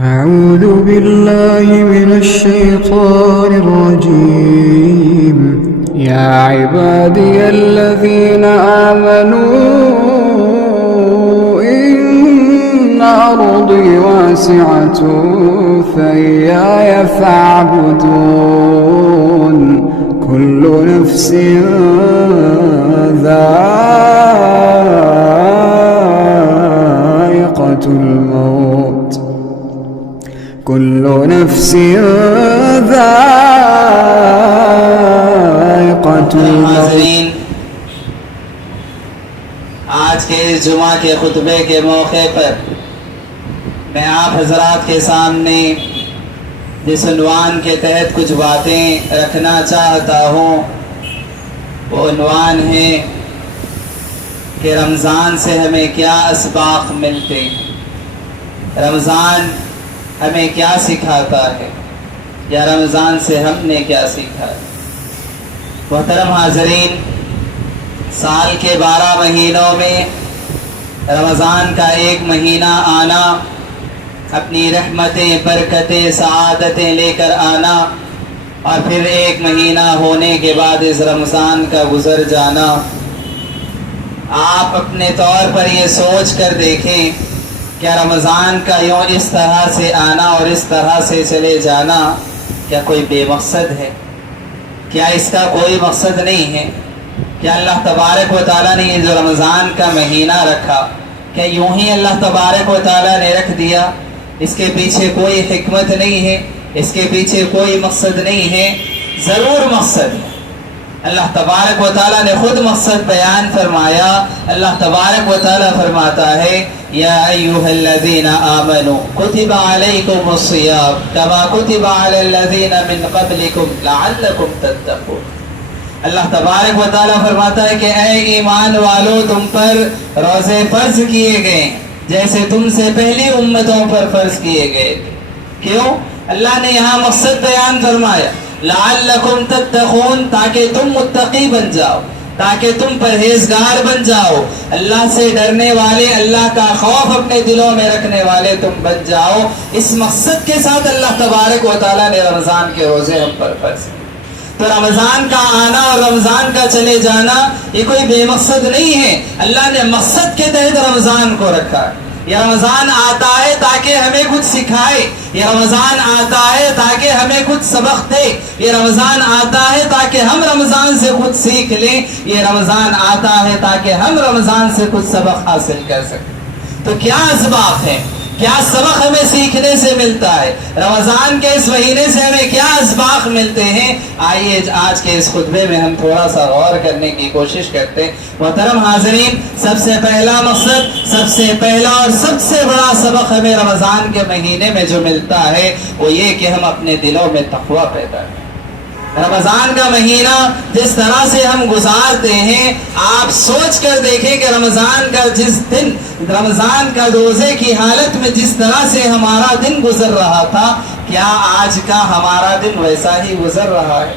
أعوذ بالله من الشيطان الرجيم يا عبادي الذين آمنوا إن أرضي واسعة فإياي فاعبدون كل نفس ذائقة الموت كل نفس ذائقة حاضرین، آج کے اس جمعہ کے خطبے کے موقع پر میں آپ حضرات کے سامنے جس عنوان کے تحت کچھ باتیں رکھنا چاہتا ہوں وہ عنوان ہے کہ رمضان سے ہمیں کیا اسباق ملتے ہیں، رمضان ہمیں کیا سکھاتا ہے یا رمضان سے ہم نے کیا سیکھا ہے۔ محترم حاضرین، سال کے 12 مہینوں میں رمضان کا ایک مہینہ آنا، اپنی رحمتیں، برکتیں، سعادتیں لے کر آنا، اور پھر ایک مہینہ ہونے کے بعد اس رمضان کا گزر جانا۔ آپ اپنے طور پر یہ سوچ کر دیکھیں، کیا رمضان کا یوں اس طرح سے آنا اور اس طرح سے چلے جانا کیا کوئی بے مقصد ہے؟ کیا اس کا کوئی مقصد نہیں ہے؟ کیا اللہ تبارک و تعالیٰ نے یہ جو رمضان کا مہینہ رکھا، کیا یوں ہی اللہ تبارک و تعالیٰ نے رکھ دیا؟ اس کے پیچھے کوئی حکمت نہیں ہے، اس کے پیچھے کوئی مقصد نہیں ہے؟ ضرور مقصد ہے۔ اللہ تبارک و تعالیٰ نے خود مقصد بیان فرمایا۔ اللہ تبارک و تعالیٰ فرماتا ہے یا ایھا الذین آمنوا کتب علیکم الصیام کما کتب علی الذین من قبلکم لعلکم تتقون۔ اللہ تبارک و تعالیٰ فرماتا ہے کہ اے ایمان والو، تم پر روزے فرض کیے گئے جیسے تم سے پہلی امتوں پر فرض کیے گئے تھے۔ کیوں؟ اللہ نے یہاں مقصد بیان فرمایا، لعلکم تتقون، تاکہ تم متقی بن جاؤ، تاکہ تم پرہیزگار بن جاؤ، اللہ سے ڈرنے والے، اللہ کا خوف اپنے دلوں میں رکھنے والے تم بن جاؤ۔ اس مقصد کے ساتھ اللہ تبارک و تعالیٰ نے رمضان کے روزے ہم پر فرض کیے۔ تو رمضان کا آنا اور رمضان کا چلے جانا یہ کوئی بے مقصد نہیں ہے، اللہ نے مقصد کے تحت رمضان کو رکھا ہے۔ یہ رمضان آتا ہے تاکہ ہمیں کچھ سکھائے، یہ رمضان آتا ہے تاکہ ہمیں کچھ سبق دے، یہ رمضان آتا ہے تاکہ ہم رمضان سے کچھ سیکھ لیں، یہ رمضان آتا ہے تاکہ ہم رمضان سے کچھ سبق حاصل کر سکیں۔ تو کیا اسباق ہے، کیا سبق ہمیں سیکھنے سے ملتا ہے، رمضان کے اس مہینے سے ہمیں کیا اسباق ملتے ہیں؟ آئیے آج کے اس خطبے میں ہم تھوڑا سا غور کرنے کی کوشش کرتے ہیں۔ محترم حاضرین، سب سے پہلا مقصد، سب سے پہلا اور سب سے بڑا سبق ہمیں رمضان کے مہینے میں جو ملتا ہے وہ یہ کہ ہم اپنے دلوں میں تقویٰ پیدا کریں۔ رمضان کا مہینہ جس طرح سے ہم گزارتے ہیں، آپ سوچ کر دیکھیں کہ رمضان کا جس دن، رمضان کا روزے کی حالت میں جس طرح سے ہمارا دن گزر رہا تھا، کیا آج کا ہمارا دن ویسا ہی گزر رہا ہے؟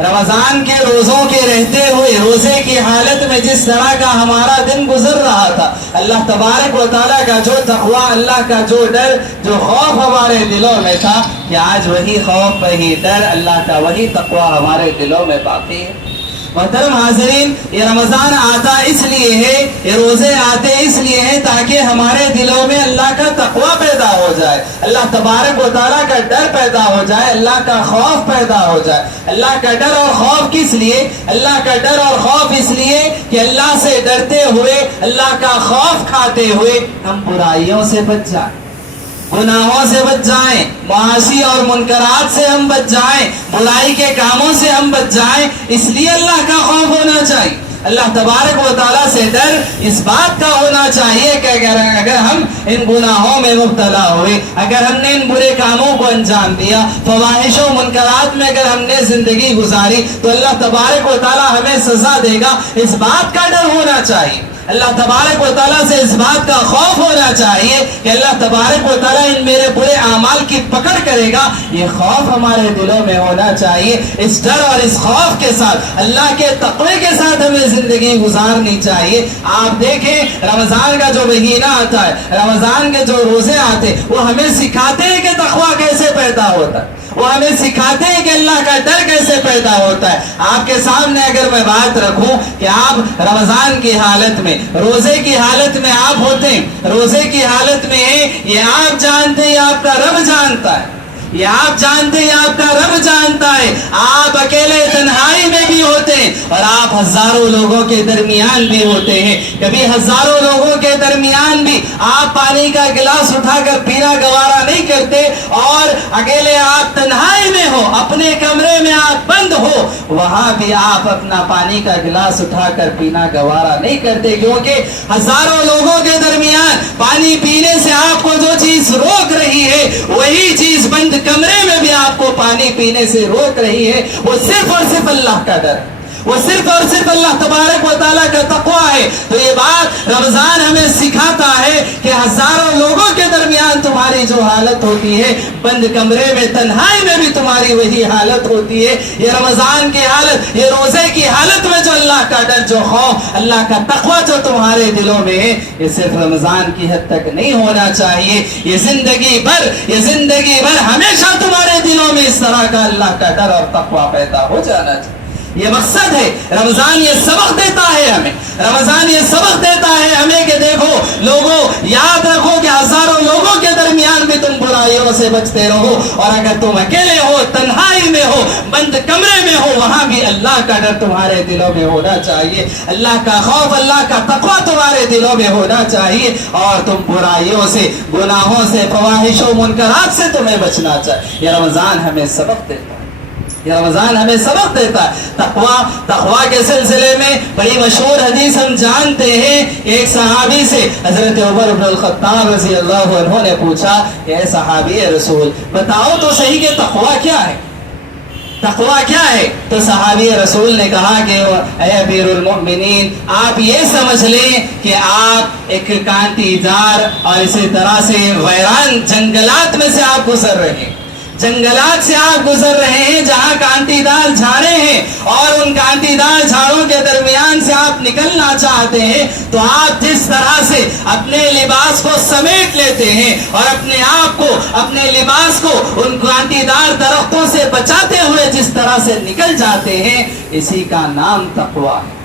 رمضان کے روزوں کے رہتے ہوئے، روزے کی حالت میں جس طرح کا ہمارا دن گزر رہا تھا، اللہ تبارک و تعالیٰ کا جو تقویٰ، اللہ کا جو ڈر، جو خوف ہمارے دلوں میں تھا، کہ آج وہی خوف، وہی ڈر، اللہ کا وہی تقویٰ ہمارے دلوں میں باقی ہے؟ محترم حاضرین، یہ رمضان آتا اس لیے ہے، یہ روزے آتے اس لیے ہیں تاکہ ہمارے دلوں میں اللہ کا تقویٰ پیدا ہو جائے، اللہ تبارک و تعالیٰ کا ڈر پیدا ہو جائے، اللہ کا خوف پیدا ہو جائے۔ اللہ کا ڈر اور خوف کس لیے؟ اللہ کا ڈر اور خوف اس لیے کہ اللہ سے ڈرتے ہوئے، اللہ کا خوف کھاتے ہوئے ہم برائیوں سے بچ جائیں، گناہوں سے بچ جائیں، معاصی اور منکرات سے ہم بچ جائیں، برائی کے کاموں سے ہم بچ جائیں۔ اس لیے اللہ کا خوف ہونا چاہیے، اللہ تبارک و تعالیٰ سے ڈر اس بات کا ہونا چاہیے کہ اگر ہم ان گناہوں میں مبتلا ہوئے، اگر ہم نے ان برے کاموں کو انجام دیا، فواحش و منکرات میں اگر ہم نے زندگی گزاری، تو اللہ تبارک و تعالیٰ ہمیں سزا دے گا، اس بات کا ڈر ہونا چاہیے۔ اللہ تبارک و تعالیٰ سے اس بات کا خوف ہونا چاہیے کہ اللہ تبارک و تعالیٰ ان میرے برے اعمال کی پکڑ کرے گا. یہ خوف ہمارے دلوں میں ہونا چاہیے. اس ڈر اور اس خوف کے ساتھ, اللہ کے تقوی کے ساتھ ہمیں زندگی گزارنی چاہیے. آپ دیکھیں رمضان کا جو مہینہ آتا ہے, رمضان کے جو روزے آتے, وہ ہمیں سکھاتے ہیں کہ تقوی کیسے پیدا ہوتا ہے, وہ ہمیں سکھاتے ہیں کہ اللہ کا ڈر کیسے پیدا ہوتا ہے. آپ کے سامنے اگر میں بات رکھوں کہ آپ رمضان کی حالت میں, روزے کی حالت میں آپ ہوتے ہیں, روزے کی حالت میں یہ آپ جانتے ہیں, آپ کا رب جانتا ہے, یہ آپ جانتے ہیں آپ کا رب جانتا ہے. آپ اکیلے تنہائی میں بھی ہوتے ہیں اور آپ ہزاروں لوگوں کے درمیان بھی ہوتے ہیں. کبھی ہزاروں لوگوں کے درمیان بھی آپ پانی کا گلاس اٹھا کر پینا گوارا نہیں کرتے, اور اکیلے آپ تنہائی میں ہو, اپنے کمرے میں آپ بند ہو, وہاں بھی آپ اپنا پانی کا گلاس اٹھا کر پینا گوارا نہیں کرتے, کیونکہ ہزاروں لوگوں کے درمیان پانی پینے سے آپ کو جو چیز روک رہی ہے وہی چیز بند کمرے میں بھی آپ کو پانی پینے سے روک رہی ہے. وہ صرف اور صرف اللہ کا ڈر, وہ صرف اور صرف اللہ تبارک و تعالیٰ کا تقویٰ ہے. تو یہ بات رمضان ہمیں سکھاتا ہے کہ ہزاروں لوگوں کے درمیان تمہاری جو حالت ہوتی ہے, بند کمرے میں تنہائی میں بھی تمہاری وہی حالت ہوتی ہے. یہ رمضان کی حالت, یہ روزے کی حالت میں جو اللہ کا ڈر, جو خوف, اللہ کا تقویٰ جو تمہارے دلوں میں ہے, یہ صرف رمضان کی حد تک نہیں ہونا چاہیے. یہ زندگی بھر ہمیشہ تمہارے دلوں میں اس طرح کا اللہ کا ڈر اور تقویٰ پیدا ہو جانا چاہیے. یہ مقصد ہے. رمضان یہ سبق دیتا ہے ہمیں, رمضان یہ سبق دیتا ہے ہمیں کہ دیکھو لوگوں, یاد رکھو کہ ہزاروں لوگوں کے درمیان بھی تم برائیوں سے بچتے رہو, اور اگر تم اکیلے ہو, تنہائی میں ہو, بند کمرے میں ہو, وہاں بھی اللہ کا ڈر تمہارے دلوں میں ہونا چاہیے, اللہ کا خوف, اللہ کا تقویٰ تمہارے دلوں میں ہونا چاہیے, اور تم برائیوں سے, گناہوں سے, فواحش و منکرات سے تمہیں بچنا چاہیے. یہ رمضان ہمیں سبق دیتا ہے, یہ رمضان ہمیں سبق دیتا ہے. تقویٰ کے سلسلے میں بڑی مشہور حدیث ہم جانتے ہیں. ایک صحابی سے حضرت عمر بن الخطاب رضی اللہ عنہ نے پوچھا کہ اے صحابی رسول, بتاؤ تو صحیح کہ تقویٰ کیا ہے, تقویٰ کیا ہے؟ تو صحابی رسول نے کہا کہ اے امیر المؤمنین, آپ یہ سمجھ لیں کہ آپ ایک کانٹی دار اور اسی طرح سے ویران جنگلات میں سے آپ گزر رہے ہیں, جنگلات سے آپ گزر رہے ہیں جہاں کانٹی دار جھاڑیں ہیں, اور ان کانٹی دار جھاڑوں کے درمیان سے آپ نکلنا چاہتے ہیں, تو آپ جس طرح سے اپنے لباس کو سمیٹ لیتے ہیں اور اپنے آپ کو, اپنے لباس کو ان کانٹی دار درختوں سے بچاتے ہوئے جس طرح سے نکل جاتے ہیں, اسی کا نام تقویٰ ہے.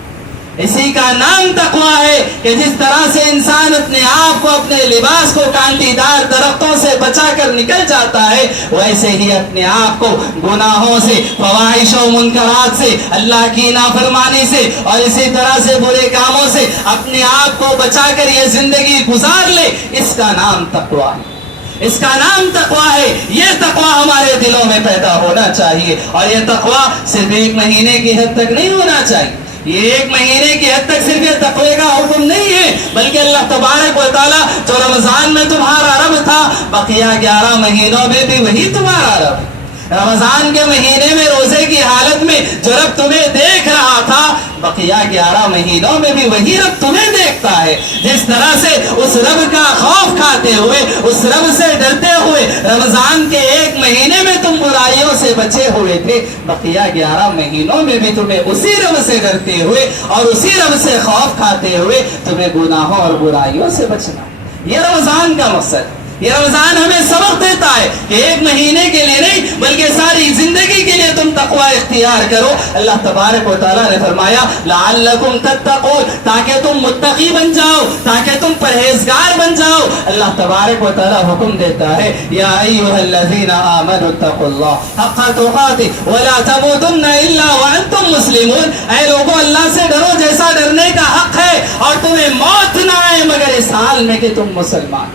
اسی کا نام تقویٰ ہے کہ جس طرح سے انسان اپنے آپ کو, اپنے لباس کو کانٹی دار درختوں سے بچا کر نکل جاتا ہے, ویسے ہی اپنے آپ کو گناہوں سے, فواحش و منکرات سے, اللہ کی نافرمانی سے, اور اسی طرح سے برے کاموں سے اپنے آپ کو بچا کر یہ زندگی گزار لے. اس کا نام تقویٰ ہے, اس کا نام تقویٰ ہے. یہ تقویٰ ہمارے دلوں میں پیدا ہونا چاہیے, اور یہ تقویٰ صرف ایک مہینے کی حد تک نہیں ہونا چاہیے. یہ ایک مہینے کی حد تک صرف یہ تقوی کا حکم نہیں ہے, بلکہ اللہ تبارک و تعالیٰ جو رمضان میں تمہارا رب تھا, بقیہ 11 مہینوں میں بھی وہی تمہارا رب. رمضان کے مہینے میں روزے کی حالت میں جو رب تمہیں دیکھ رہا تھا, بقیہ 11 مہینوں میں بھی وہی رب تمہیں دیکھتا ہے. جس طرح سے اس رب کا خوف کھاتے ہوئے, اس رب سے ڈرتے ہوئے رمضان کے ایک مہینے میں تم برائیوں سے بچے ہوئے تھے, بقیہ 11 مہینوں میں بھی تمہیں اسی رب سے ڈرتے ہوئے اور اسی رب سے خوف کھاتے ہوئے تمہیں گناہوں اور برائیوں سے بچنا. یہ رمضان کا مقصد. یہ رمضان ہمیں سبق دیتا ہے کہ ایک مہینے کے لیے نہیں بلکہ ساری زندگی کے لیے تم تقوی اختیار کرو. اللہ تبارک و تعالیٰ نے فرمایا لعلکم تتقون, تاکہ تم متقی بن جاؤ, تاکہ تم پرہیزگار بن جاؤ. اللہ تبارک و تعالیٰ حکم دیتا ہے یا ایھا الذین آمنوا اتقوا اللہ حق تقاتہ ولا تموتن الا وانتم مسلمون. اے لوگوں, اللہ سے ڈرو جیسا ڈرنے کا حق ہے, اور تمہیں موت نہ آئے مگر اس حال میں کہ تم مسلمان.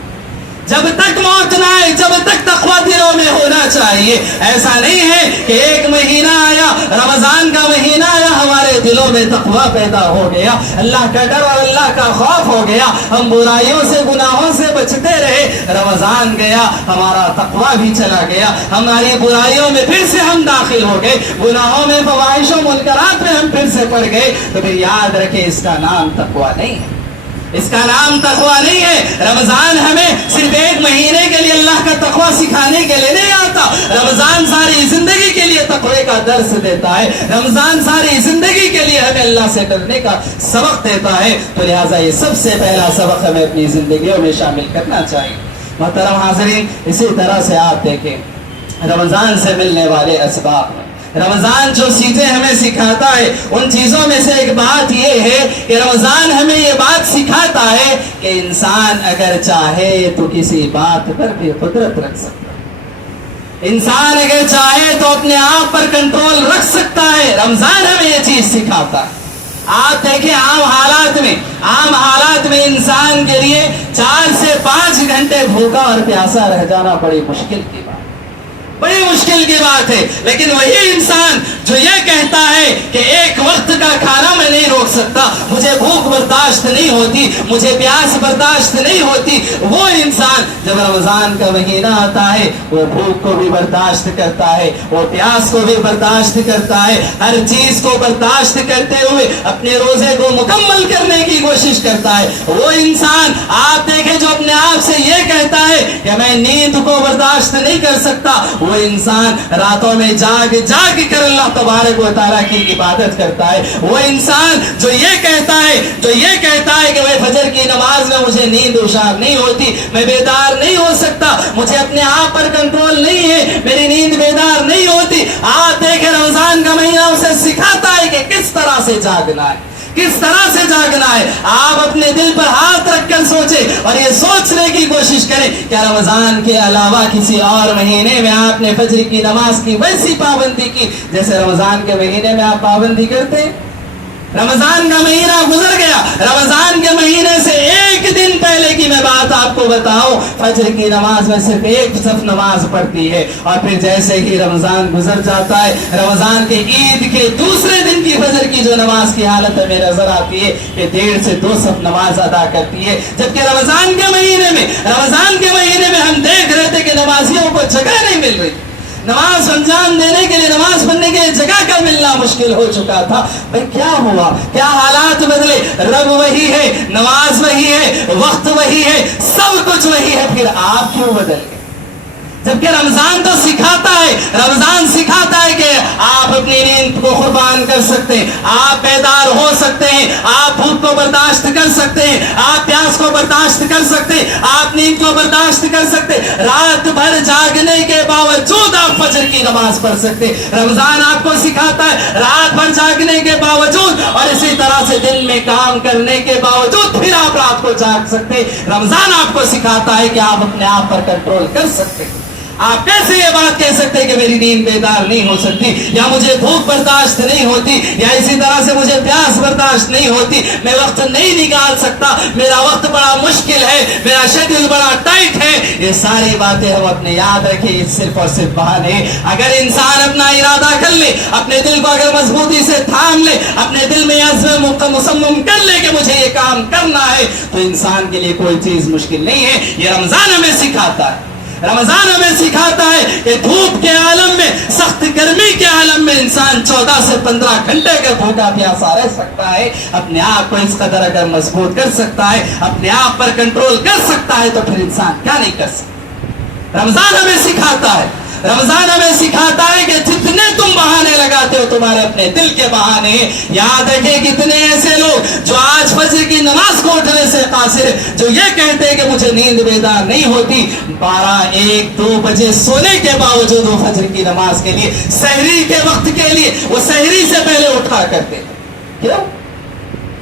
جب تک موت نہ آئے, جب تک تقویٰ دلوں میں ہونا چاہیے. ایسا نہیں ہے کہ ایک مہینہ آیا, رمضان کا مہینہ آیا, ہمارے دلوں میں تقویٰ پیدا ہو گیا, اللہ کا ڈر اور اللہ کا خوف ہو گیا, ہم برائیوں سے, گناہوں سے بچتے رہے. رمضان گیا, ہمارا تقویٰ بھی چلا گیا, ہماری برائیوں میں پھر سے ہم داخل ہو گئے, گناہوں میں, فواحش و منکرات میں ہم پھر سے پڑ گئے. تو پھر یاد رکھیں, اس کا نام تقویٰ نہیں ہے. اس کا نام تقویٰ نہیں ہے. رمضان ہمیں صرف ایک مہینے کے لیے اللہ کا تقویٰ سکھانے کے لیے نہیں آتا. رمضان ساری زندگی کے لیے تقوی کا درس دیتا ہے. رمضان ساری زندگی کے لیے ہمیں اللہ سے ڈرنے کا سبق دیتا ہے. تو لہٰذا یہ سب سے پہلا سبق ہمیں اپنی زندگیوں میں شامل کرنا چاہیے. محترم حاضرین، اسی طرح سے آپ دیکھیں رمضان سے ملنے والے اسباب، رمضان جو چیزیں ہمیں سکھاتا ہے ان چیزوں میں سے ایک بات یہ ہے کہ رمضان ہمیں یہ بات سکھاتا ہے کہ انسان اگر چاہے تو کسی بات پر بھی قدرت رکھ سکتا ہے. انسان اگر چاہے تو اپنے آپ پر کنٹرول رکھ سکتا ہے. رمضان ہمیں یہ چیز سکھاتا ہے. آپ دیکھیں عام حالات میں انسان کے لیے 4 سے 5 گھنٹے بھوکا اور پیاسا رہ جانا بڑی مشکل کی بات ہے. لیکن وہی انسان جو یہ کہتا ہے کہ ایک وقت کا کھانا میں نہیں روک سکتا، مجھے بھوک برداشت نہیں ہوتی، مجھے پیاس برداشت نہیں ہوتی، وہ انسان جب رمضان کا مہینہ آتا ہے وہ بھوک کو بھی برداشت کرتا ہے، وہ پیاس کو بھی برداشت کرتا ہے، ہر چیز کو برداشت کرتے ہوئے اپنے روزے کو مکمل کرنے کی کوشش کرتا ہے. وہ انسان آپ دیکھیں جو اپنے آپ سے یہ کہتا ہے کہ میں نیند کو برداشت نہیں کر سکتا، وہ انسان راتوں میں جاگ کر اللہ تبارک و تعالیٰ کی عبادت کرتا ہے. وہ انسان جو یہ کہتا ہے کہ میں فجر کی نماز میں مجھے نیند ہشار نہیں ہوتی، میں بیدار نہیں ہو سکتا، مجھے اپنے آپ پر کنٹرول نہیں ہے، میری نیند بیدار نہیں ہوتی. آپ دیکھیں رمضان کا مہینہ اسے سکھاتا ہے کہ کس طرح سے جاگنا ہے. آپ اپنے دل پر ہاتھ رکھ کر سوچیں اور یہ سوچنے کی کوشش کریں کہ رمضان کے علاوہ کسی اور مہینے میں آپ نے فجر کی نماز کی ویسی پابندی کی جیسے رمضان کے مہینے میں آپ پابندی کرتے ہیں. رمضان کا مہینہ گزر گیا، رمضان کے مہینے سے ایک دن پہلے کی میں بات آپ کو بتاؤں، فجر کی نماز میں صرف ایک صف نماز پڑھتی ہے اور پھر جیسے ہی رمضان گزر جاتا ہے، رمضان کے عید کے دوسرے دن کی فجر کی جو نماز کی حالت ہمیں نظر آتی ہے کہ 1.5 سے 2 صف نماز ادا کرتی ہے. جبکہ رمضان کے مہینے میں ہم دیکھ رہے تھے کہ نمازیوں کو جگہ نہیں مل رہی، نماز انجام دینے کے لیے، نماز پڑھنے کے لیے جگہ کا ملنا مشکل ہو چکا تھا. بھئی کیا ہوا؟ کیا حالات بدلے؟ رب وہی ہے، نماز وہی ہے، وقت وہی ہے، سب کچھ وہی ہے، پھر آپ کیوں بدل گئے؟ جبکہ رمضان سکھاتا ہے کہ آپ اپنی نیند کو قربان کر سکتے ہیں، آپ بیدار ہو سکتے ہیں، آپ بھوک کو برداشت کر سکتے ہیں، آپ پیاس کو برداشت کر سکتے ہیں، آپ نیند کو برداشت کر سکتے ہیں، رات بھر جاگنے کے باوجود آپ فجر کی نماز پڑھ سکتے ہیں. رمضان آپ کو سکھاتا ہے رات بھر جاگنے کے باوجود اور اسی طرح سے دن میں کام کرنے کے باوجود پھر آپ رات کو جاگ سکتے ہیں. رمضان آپ کو سکھاتا ہے کہ آپ اپنے آپ پر کنٹرول کر سکتے ہیں. آپ کیسے یہ بات کہہ سکتے ہیں کہ میری نیند بیدار نہیں ہو سکتی، یا مجھے بھوک برداشت نہیں ہوتی، یا اسی طرح سے مجھے پیاس برداشت نہیں ہوتی، میں وقت نہیں نکال سکتا، میرا وقت بڑا مشکل ہے، میرا شیڈول بڑا ٹائٹ ہے. یہ ساری باتیں ہم اپنے یاد رکھیں، یہ صرف اور صرف بہانے. اگر انسان اپنا ارادہ کر لے، اپنے دل کو اگر مضبوطی سے تھام لے، اپنے دل میں عزم مصمم کر لے کہ مجھے یہ کام کرنا ہے، تو انسان کے لیے کوئی چیز مشکل نہیں ہے. یہ رمضان ہمیں سکھاتا ہے. رمضان ہمیں سکھاتا ہے کہ دھوپ کے عالم میں، سخت گرمی کے عالم میں انسان 14 سے 15 گھنٹے کا بھوکا پیاسا رہ سکتا ہے. اپنے آپ کو اس قدر اگر مضبوط کر سکتا ہے، اپنے آپ پر کنٹرول کر سکتا ہے، تو پھر انسان کیا نہیں کر سکتا. رمضان ہمیں سکھاتا ہے کہ جتنے تم بہانے لگاتے ہو تمہارے اپنے دل کے بہانے. یاد رکھیں کتنے ایسے لوگ جو آج فجر کی نماز کو اٹھنے سے قاصر، جو یہ کہتے ہیں کہ مجھے نیند بیدار نہیں ہوتی، 12 1 2 بجے سونے کے باوجود وہ فجر کی نماز کے لیے، سحری کے وقت کے لیے وہ سحری سے پہلے اٹھا کرتے. کیوں؟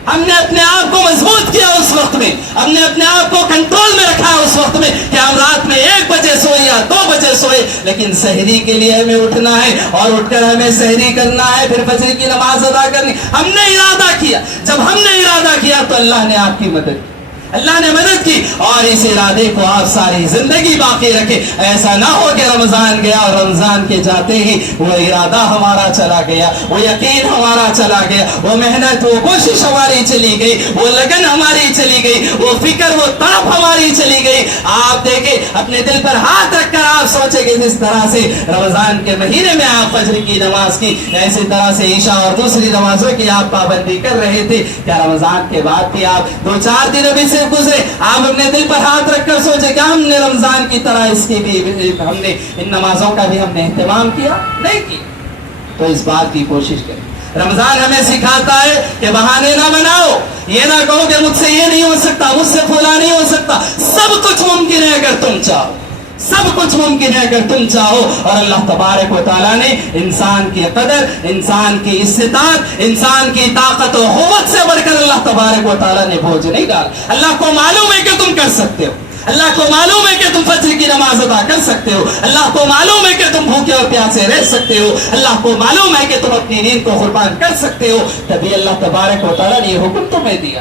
ہم نے اپنے آپ کو مضبوط کیا اس وقت میں، ہم نے اپنے آپ کو کنٹرول میں رکھا اس وقت میں کہ ہم رات میں 1 بجے سوئے یا 2 بجے سوئے، لیکن سحری کے لیے ہمیں اٹھنا ہے اور اٹھ کر ہمیں سحری کرنا ہے، پھر فجر کی نماز ادا کرنی. ہم نے ارادہ کیا، جب ہم نے ارادہ کیا تو اللہ نے آپ کی مدد کی، اللہ نے مدد کی، اور اس ارادے کو آپ ساری زندگی باقی رکھے. ایسا نہ ہو کہ رمضان گیا اور رمضان کے جاتے ہی وہ ارادہ ہمارا چلا گیا، وہ یقین ہمارا چلا گیا، وہ محنت، وہ کوشش ہماری چلی گئی، وہ لگن ہماری چلی گئی، وہ فکر، وہ طرف ہماری چلی گئی. آپ دیکھیں اپنے دل پر ہاتھ رکھ کر آپ سوچ سوچے کہ جس طرح سے رمضان کے مہینے میں آپ فجر کی نماز کی، اسی طرح سے عشاء اور دوسری نمازوں کی آپ پابندی کر رہے تھے، کیا رمضان کے بعد بھی آپ 2-4 دن ابھی سے گزرے، آپ اپنے دل پر ہاتھ رکھ کر سوچے کہ ہم نے رمضان کی طرح اس کی بھی ہم نے ان نمازوں کا بھی ہم نے اہتمام کیا؟ نہیں کیا۔ تو اس بات کی کوشش کریں۔ رمضان ہمیں سکھاتا ہے کہ بہانے نہ بناؤ، یہ نہ کہو کہ مجھ سے یہ نہیں ہو سکتا، مجھ سے پھولا نہیں ہو سکتا، سب کچھ ممکن ہے اگر تم چاہو، سب کچھ ممکن ہے اگر تم چاہو۔ اور اللہ تبارک و تعالیٰ نے انسان کی قدر، انسان کی استطاعت، انسان کی طاقت و قوت سے بڑھ کر اللہ تبارک و تعالیٰ نے بوجھ نہیں ڈالا۔ اللہ کو معلوم ہے کہ تم کر سکتے ہو، اللہ کو معلوم ہے کہ تم فجر کی نماز ادا کر سکتے ہو، اللہ کو معلوم ہے کہ تم بھوکے اور پیاسے رہ سکتے ہو، اللہ کو معلوم ہے کہ تم اپنی نیند کو قربان کر سکتے ہو، تبھی اللہ تبارک و تعالیٰ نے یہ حکم تمہیں دیا۔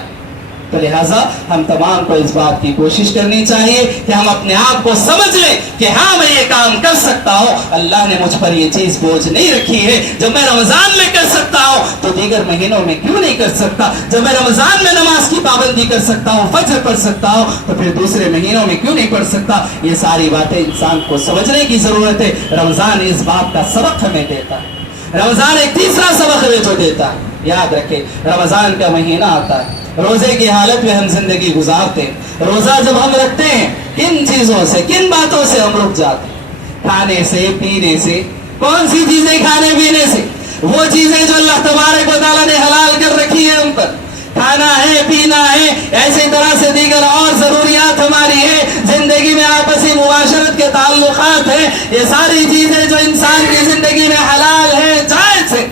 تو لہٰذا ہم تمام کو اس بات کی کوشش کرنی چاہیے کہ ہم اپنے آپ کو سمجھ لیں کہ ہاں میں یہ کام کر سکتا ہوں، اللہ نے مجھ پر یہ چیز بوجھ نہیں رکھی ہے۔ جب میں رمضان میں کر سکتا ہوں تو دیگر مہینوں میں کیوں نہیں کر سکتا؟ جب میں رمضان میں نماز کی پابندی کر سکتا ہوں، فجر پڑھ سکتا ہوں، تو پھر دوسرے مہینوں میں کیوں نہیں پڑھ سکتا؟ یہ ساری باتیں انسان کو سمجھنے کی ضرورت ہے۔ رمضان اس بات کا سبق ہمیں دیتا ہے۔ رمضان ایک تیسرا سبق ہمیں جو دیتا ہے، یاد رکھیں رمضان کا مہینہ آتا ہے، روزے کی حالت میں ہم زندگی گزارتے ہیں۔ روزہ جب ہم رکھتے ہیں، کن چیزوں سے، کن باتوں سے ہم رک جاتے ہیں؟ کھانے سے، پینے سے۔ کون سی چیزیں کھانے پینے سے؟ وہ چیزیں جو اللہ تبارک و تعالیٰ نے حلال کر رکھی ہے ہم پر، کھانا ہے، پینا ہے، ایسی طرح سے دیگر اور ضروریات ہماری ہے، زندگی میں آپسی معاشرت کے تعلقات ہیں، یہ ساری چیزیں جو انسان کی زندگی میں حلال ہے، جائز ہے،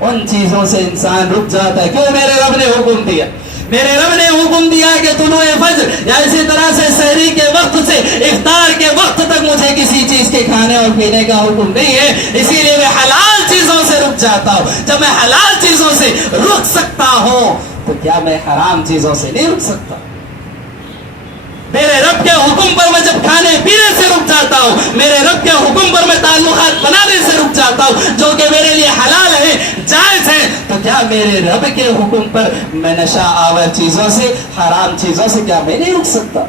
ان چیزوں سے انسان رک جاتا ہے۔ کیوں؟ میرے رب نے حکم دیا، میرے رب نے حکم دیا کہ طلوع فجر یا اسی طرح سے سحری کے وقت سے افطار کے وقت تک مجھے کسی چیز کے کھانے اور پینے کا حکم نہیں ہے، اسی لیے میں حلال چیزوں سے رک جاتا ہوں۔ جب میں حلال چیزوں سے رک سکتا ہوں تو کیا میں حرام چیزوں سے نہیں رک سکتا؟ میرے رب کے حکم پر میں جب کھانے پینے سے رک جاتا ہوں، میرے رب کے حکم پر میں تعلقات بنانے سے رک جاتا ہوں جو کہ میرے لیے حلال ہے، جائز ہے، تو کیا میرے رب کے حکم پر میں نشہ آور چیزوں سے، حرام چیزوں سے کیا میں نہیں رک سکتا؟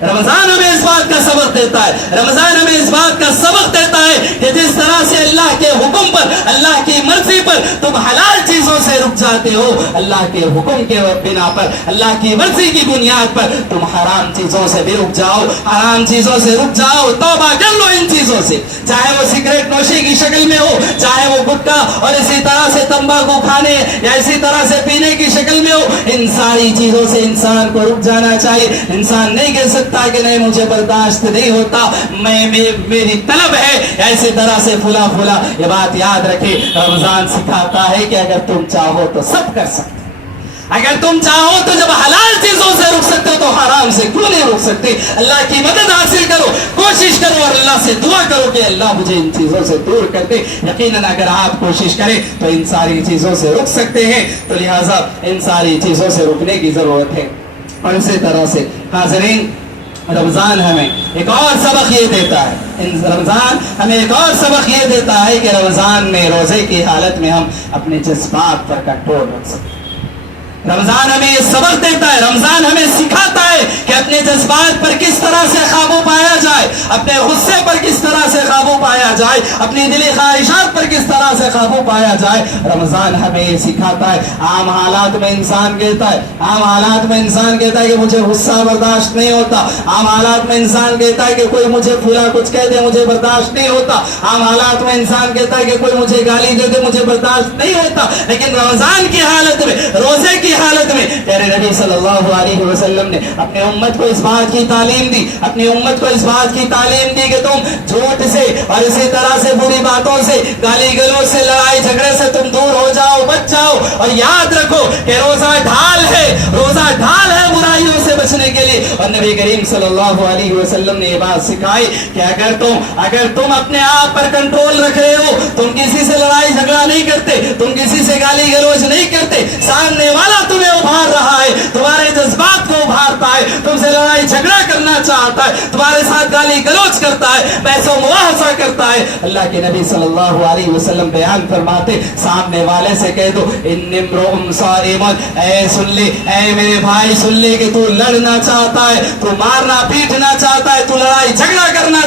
رمضان ہمیں اس بات کا سبق دیتا ہے، رمضان ہمیں اس بات کا سبق دیتا ہے کہ جس طرح سے اللہ کے حکم پر، اللہ کی مرضی پر تم حلال چیزوں سے رک جاتے ہو، اللہ کے حکم کے بنا پر، اللہ کی مرضی کی بنیاد پر تم حرام چیزوں سے بھی رک جاؤ، حرام چیزوں سے رک جاؤ، توبہ کر لو ان چیزوں سے، چاہے وہ سگریٹ نوشی کی شکل میں ہو، چاہے وہ گٹکا اور اسی طرح سے تمباکو کھانے یا اسی طرح سے پینے کی شکل میں ہو، ان ساری چیزوں سے انسان کو رک جانا چاہیے۔ انسان نہیں کہہ سکتا کہ نہیں مجھے برداشت نہیں ہوتا، میری طلب ہے، ایسی طرح سے فلا فلا۔ یہ بات یاد رکھے، رمضان سکھاتا ہے کہ اگر تم چاہو تو سب کر سکتے، اگر تم چاہو تو جب حلال چیزوں سے رک سکتے تو حرام سے کیوں نہیں رک سکتے؟ اللہ کی مدد حاصل کرو، کوشش کرو اور اللہ سے دعا کرو کہ اللہ مجھے ان چیزوں سے دور کر دے۔ یقیناً اگر آپ کوشش کریں تو ان ساری چیزوں سے رک سکتے ہیں، تو لہٰذا ان ساری چیزوں سے رکنے کی ضرورت ہے۔ اور اسی طرح سے حاضرین، رمضان ہمیں ایک اور سبق یہ دیتا ہے، رمضان ہمیں ایک اور سبق یہ دیتا ہے کہ رمضان میں روزے کی حالت میں ہم اپنے جذبات پر کنٹرول رکھ سکتے ہیں۔ رمضان ہمیں یہ سبق دیتا ہے، رمضان ہمیں سکھاتا ہے کہ اپنے جذبات پر کس طرح سے قابو پایا جائے، اپنے غصے پر کس طرح سے قابو پایا جائے، اپنی دلی خواہشات پر کس طرح سے قابو پایا جائے۔ رمضان ہمیں یہ سکھاتا ہے، عام حالات میں انسان کہتا ہے، عام حالات میں انسان کہتا ہے کہ مجھے غصہ برداشت نہیں ہوتا، عام حالات میں انسان کہتا ہے کہ کوئی مجھے پھولا کچھ کہہ دے مجھے برداشت نہیں ہوتا، عام حالات میں انسان کہتا ہے کہ کوئی مجھے گالی دے دے مجھے برداشت نہیں ہوتا۔ لیکن رمضان کی حالت میں، روزے کی حالت میں پیارے نبی صلی اللہ علیہ وسلم نے اپنے امت کو اس بات کی تعلیم دی، اپنی امت کو اس بات کی تعلیم دی کہ تم جھوٹ سے اور اسی طرح سے بری باتوں سے، گالی گلوچ سے، لڑائی جھگڑے سے تم دور ہو جاؤ، بچ جاؤ، اور یاد رکھو کہ روزہ ڈھال ہے، روزہ ڈھال ہے برائیوں سے بچنے کے لیے۔ اور نبی کریم صلی اللہ علیہ وسلم نے یہ بات سکھائی کہ اگر تم اپنے آپ پر کنٹرول رکھ رہے ہو، تم کسی سے لڑائی جھگڑا نہیں کرتے، تم کسی سے گالی گلوچ نہیں کرتے، سامنے والا تمہیں ابھار رہا ہے، تمہارے جذبات کو ابھارتا ہے، تم سے لڑائی جھگڑا کرنا چاہتا ہے، تمہارے ساتھ گالی گلوچ کرتا ہے، بحث و مباحثہ کرتا ہے، اللہ کے نبی صلی اللہ علیہ وسلم بیان فرماتے، سامنے والے سے کہہ دو انی امرؤ صائم، اے سن لے، اے میرے بھائی سن لے کہ تو لڑنا چاہتا ہے، تو مارنا پیٹنا چاہتا ہے، تو لڑائی جھگڑا کرنا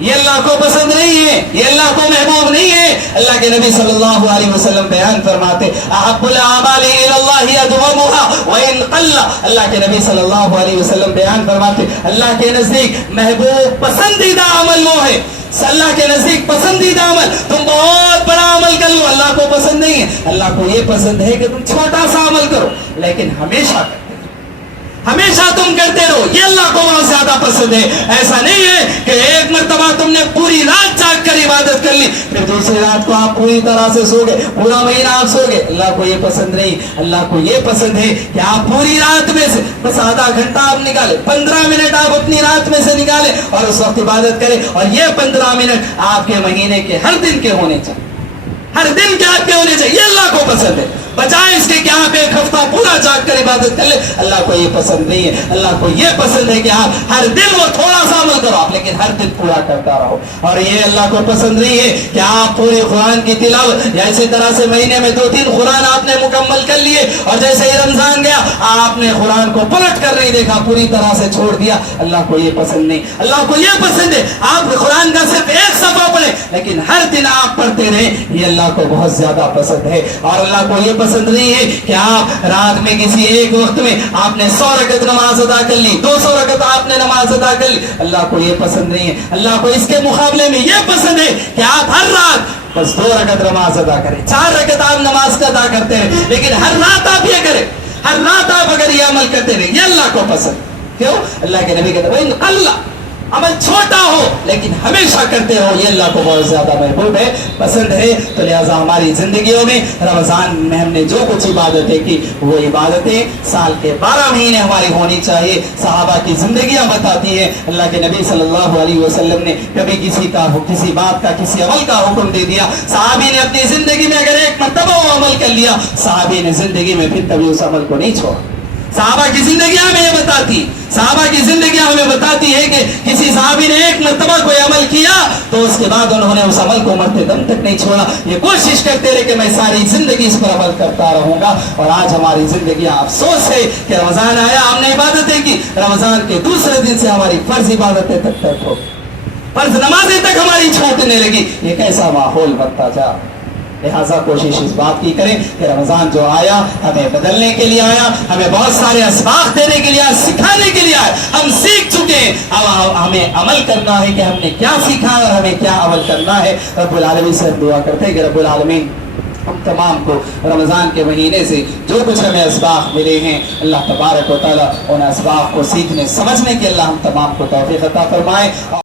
یہ اللہ کو پسند نہیں ہے, یہ اللہ کو محبوب نہیں ہے. اللہ کے نبی صلی اللہ علیہ وسلم بیان فرماتے احب الاعمال الی اللہ ادومها وان قل. اللہ کے نبی صلی اللہ علیہ وسلم بیان فرماتے اللہ کے نزدیک محبوب پسندیدہ عمل وہ ہے, اللہ کے نزدیک پسندیدہ عمل. تم بہت بڑا عمل کر لو, اللہ کو پسند نہیں ہے. اللہ کو یہ پسند ہے کہ تم چھوٹا سا عمل کرو لیکن ہمیشہ ہمیشہ تم کرتے رہو, یہ اللہ کو بہت زیادہ پسند ہے. ایسا نہیں ہے کہ ایک مرتبہ تم نے پوری رات جاگ کر عبادت کر لی, پھر دوسری رات کو آپ پوری طرح سے سو گئے, پورا مہینہ آپ سو گئے. اللہ کو یہ پسند نہیں. اللہ کو یہ پسند ہے کہ آپ پوری رات میں سے بس آدھا گھنٹہ آپ نکالے, 15 منٹ آپ اپنی رات میں سے نکالے اور اس وقت عبادت کریں. اور یہ 15 منٹ آپ کے مہینے کے ہر دن کے ہونے چاہیے, ہر دن کے آپ کے ہونے چاہیے. یہ اللہ کو پسند ہے. بجائے اس کے کہ آپ ایک ہفتہ پورا جاگ کر عبادت کر لیں, اللہ کو یہ پسند نہیں ہے. اللہ کو یہ پسند ہے کہ آپ ہر دن وہ تھوڑا سا عمل کرو آپ, لیکن ہر دن پورا کرتا رہو. اور یہ اللہ کو پسند نہیں ہے کہ آپ پورے قرآن کی تلاوت یا اسی طرح سے مہینے میں 2-3 قرآن آپ نے مکمل کر لیے اور جیسے ہی رمضان گیا آپ نے قرآن کو پلٹ کر نہیں دیکھا, پوری طرح سے چھوڑ دیا. اللہ کو یہ پسند نہیں. اللہ کو یہ پسند ہے آپ قرآن کا صرف ایک صفحہ پڑھیں لیکن ہر دن آپ پڑھتے رہیں. یہ اللہ کو بہت زیادہ پسند ہے. اور اللہ کو یہ پسند نہیں ہے کہ آپ رات میں کسی ایک وقت میں آپ نے 100 رکعت نماز ادا کر لی, 200 رکعت آپ نے نماز ادا کر لی. اللہ کو یہ پسند نہیں ہے. اللہ کو اس کے مقابلے میں یہ پسند ہے کہ آپ ہر رات بس 2 رکعت نماز ادا کریں, 4 رکعت آپ نماز کا ادا کرتے ہیں لیکن ہر رات آپ یہ کریں, ہر رات آپ اگر یہ عمل کرتے رہیں. یہ اللہ کو پسند. کیوں؟ اللہ کے نبی کہتے ہیں اللہ عمل چھوٹا ہو لیکن ہمیشہ کرتے رہو, یہ اللہ کو بہت زیادہ محبوب ہے, پسند ہے. تو لہٰذا ہماری زندگیوں میں رمضان میں ہم نے جو کچھ عبادتیں کی وہ عبادتیں سال کے 12 مہینے ہماری ہونی چاہیے. صحابہ کی زندگیاں بتاتی ہیں اللہ کے نبی صلی اللہ علیہ وسلم نے کبھی کسی بات کا کسی عمل کا حکم دے دیا, صحابی نے اپنی زندگی میں اگر ایک مرتبہ وہ عمل کر لیا, صحابی نے زندگی میں پھر کبھی اس عمل کو نہیں چھوڑا. صحابہ کی زندگی ہمیں یہ بتاتی, صحابہ کی زندگی ہمیں بتاتی ہے کہ کسی صحابی نے ایک مرتبہ کوئی عمل کیا تو اس کے بعد انہوں نے اس عمل کو مرتے دم تک نہیں چھوڑا. یہ کوشش کرتے رہے کہ میں ساری زندگی اس پر عمل کرتا رہوں گا. اور آج ہماری زندگی افسوس ہے کہ رمضان آیا, ہم نے عبادتیں کی, رمضان کے دوسرے دن سے ہماری فرض عبادتیں تک ترک ہو, فرض نمازیں تک ہماری چھوٹنے لگی. یہ کیسا ماحول بنتا جا. لہٰذا کوشش اس بات کی کریں کہ رمضان جو آیا ہمیں بدلنے کے لیے آیا, ہمیں بہت سارے اسباق دینے کے لیے آیا, سکھانے کے لیے آیا. ہم سیکھ چکے ہیں, اب ہمیں عمل کرنا ہے کہ ہم نے کیا سیکھا اور ہمیں کیا عمل کرنا ہے. رب العالمین سے دعا کرتے ہیں کہ رب العالمین ہم تمام کو رمضان کے مہینے سے جو کچھ ہمیں اسباق ملے ہیں اللہ تبارک و تعالیٰ ان اسباق کو سیکھنے سمجھنے کے اللہ ہم تمام کو توفیق عطا فرمائے.